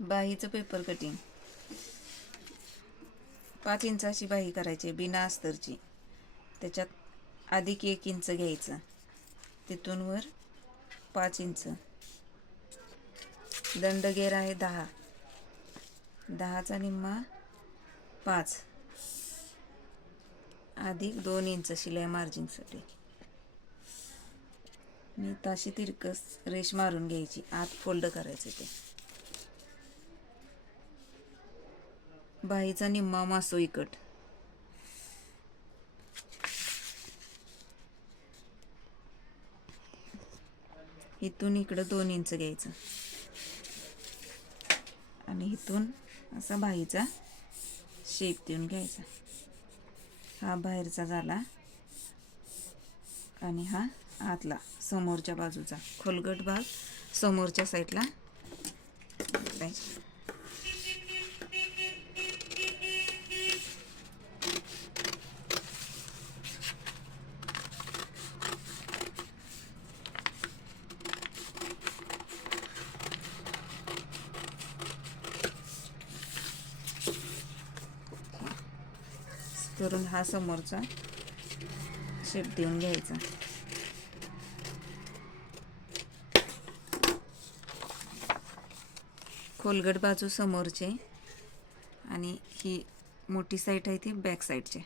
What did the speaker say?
बाहीचं paper cutting 5 इंचाची बाही करायची बिना अस्तरची. त्याच्यात अधिक 1 इंच घ्यायचं, तिथून वर 5 इंच. दंडगेर आहे 10, 10चा निम्मा 5 अधिक 2 इंच शिलाई मार्जिनसाठी. मी ताशी तिरकस रेष मारून घ्यायची, आत फोल्ड करायचं. ते बाहीचा निम्मा मासोई कट. इथून इकडं 2 इंच घ्यायचं आणि इथून असा बाहीचा शेप देऊन घ्यायचा. हा बाहेरचा झाला आणि हा आतला समोरच्या बाजूचा खोलगट भाग समोरच्या साईडला द्यायचा. करून हा समोरचा शेप देऊन घ्यायचा. खोलगट बाजू समोरचे आणि ही मोठी साईड आहे ती बॅक साईडचे.